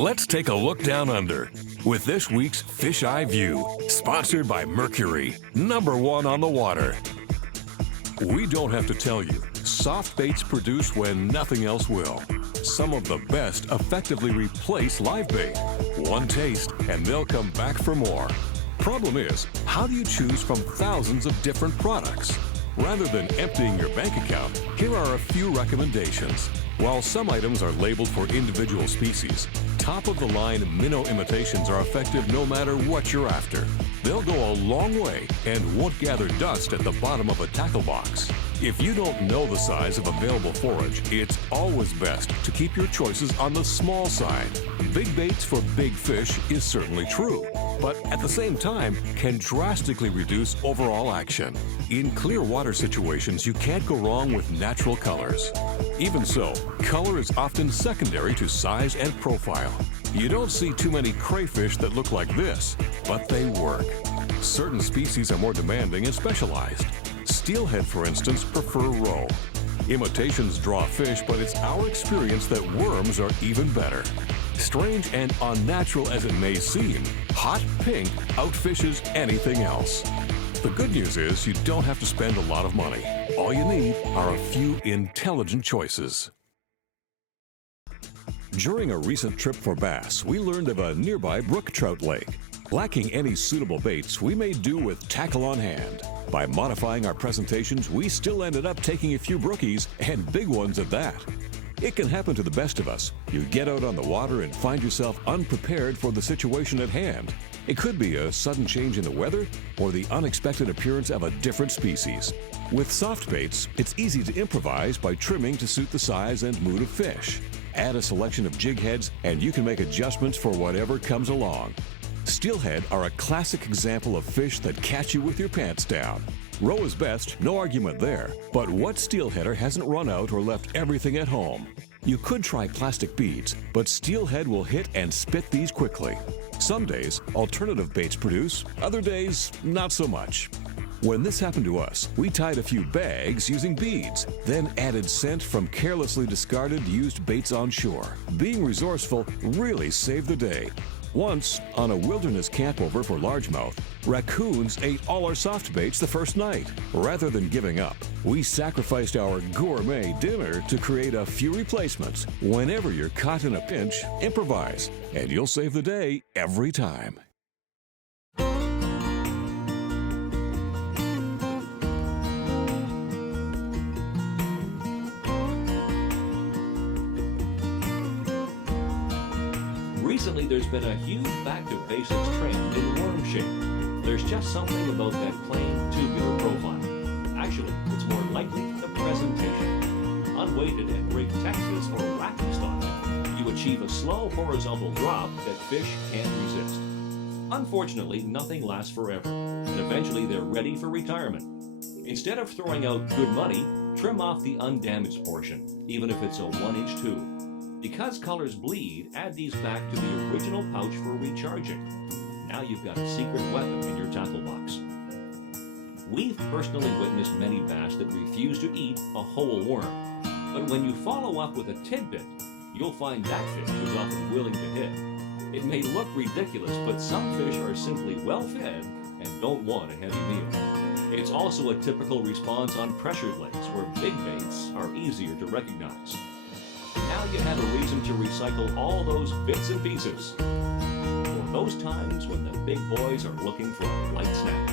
Let's take a look down under with this week's Fish Eye View, sponsored by Mercury, #1 on the water. We don't have to tell you, soft baits produce when nothing else will. Some of the best effectively replace live bait. One taste and they'll come back for more. Problem is, how do you choose from thousands of different products? Rather than emptying your bank account, here are a few recommendations. While some items are labeled for individual species, top-of-the-line minnow imitations are effective no matter what you're after. They'll go a long way and won't gather dust at the bottom of a tackle box. If you don't know the size of available forage, it's always best to keep your choices on the small side. Big baits for big fish is certainly true, but at the same time can drastically reduce overall action. In clear water situations, you can't go wrong with natural colors. Even so, color is often secondary to size and profile. You don't see too many crayfish that look like this, but they work. Certain species are more demanding and specialized. Steelhead, for instance, prefer roe. Imitations draw fish, but it's our experience that worms are even better. Strange and unnatural as it may seem, hot pink outfishes anything else. The good news is you don't have to spend a lot of money. All you need are a few intelligent choices. During a recent trip for bass, we learned of a nearby brook trout lake. Lacking any suitable baits, we made do with tackle on hand. By modifying our presentations, we still ended up taking a few brookies, and big ones at that. It can happen to the best of us. You get out on the water and find yourself unprepared for the situation at hand. It could be a sudden change in the weather or the unexpected appearance of a different species. With soft baits, it's easy to improvise by trimming to suit the size and mood of fish. Add a selection of jig heads and you can make adjustments for whatever comes along. Steelhead are a classic example of fish that catch you with your pants down. Roe is best, no argument there. But what steelheader hasn't run out or left everything at home? You could try plastic beads, but steelhead will hit and spit these quickly. Some days, alternative baits produce, other days, not so much. When this happened to us, we tied a few bags using beads, then added scent from carelessly discarded used baits on shore. Being resourceful really saved the day. Once, on a wilderness campover for largemouth, raccoons ate all our soft baits the first night. Rather than giving up, we sacrificed our gourmet dinner to create a few replacements. Whenever you're caught in a pinch, improvise, and you'll save the day every time. Recently, there's been a huge back-to-basics trend in worm shape. There's just something about that plain, tubular profile. Actually, it's more likely the presentation. Unweighted at rig Texas or wacky style, you achieve a slow horizontal drop that fish can't resist. Unfortunately, nothing lasts forever, and eventually they're ready for retirement. Instead of throwing out good money, trim off the undamaged portion, even if it's a 1-inch tube. Because colors bleed, add these back to the original pouch for recharging. Now you've got a secret weapon in your tackle box. We've personally witnessed many bass that refuse to eat a whole worm. But when you follow up with a tidbit, you'll find that fish is often willing to hit. It may look ridiculous, but some fish are simply well-fed and don't want a heavy meal. It's also a typical response on pressured lakes where big baits are easier to recognize. Now you have a reason to recycle all those bits and pieces for those times when the big boys are looking for a light snack.